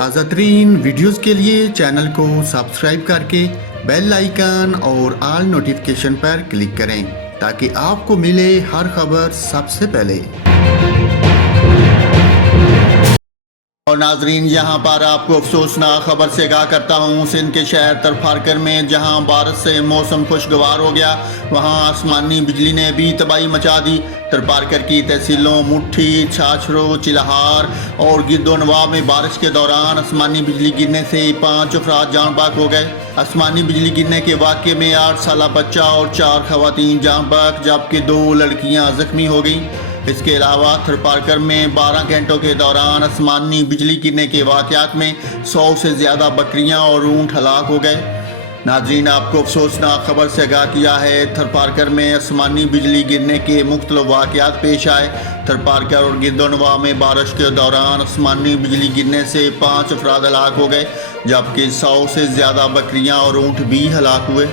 تازہ ترین ویڈیوز کے لیے چینل کو سبسکرائب کر کے بیل آئیکن اور آل نوٹیفیکیشن پر کلک کریں تاکہ آپ کو ملے ہر خبر سب سے پہلے۔ اور ناظرین، یہاں پر آپ کو افسوسناک خبر سے آگاہ کرتا ہوں۔ سندھ کے شہر تھرپارکر میں جہاں بارش سے موسم خوشگوار ہو گیا، وہاں آسمانی بجلی نے بھی تباہی مچا دی۔ تھرپارکر کی تحصیلوں مٹھی، چھاچھرو، چلہار اور گردونواں میں بارش کے دوران آسمانی بجلی گرنے سے 5 افراد جان بحق ہو گئے۔ آسمانی بجلی گرنے کے واقعے میں 8 سالہ بچہ اور 4 خواتین جان بحق جبکہ 2 لڑکیاں زخمی ہو گئیں۔ اس کے علاوہ تھرپارکر میں 12 گھنٹوں کے دوران آسمانی بجلی گرنے کے واقعات میں 100 سے زیادہ بکریاں اور اونٹ ہلاک ہو گئے۔ ناظرین، آپ کو افسوسناک خبر سے آگاہ کیا ہے۔ تھرپارکر میں آسمانی بجلی گرنے کے مختلف واقعات پیش آئے۔ تھرپارکر اور گردونواں میں بارش کے دوران آسمانی بجلی گرنے سے 5 افراد ہلاک ہو گئے جبکہ 100 سے زیادہ بکریاں اور اونٹ بھی ہلاک ہوئے۔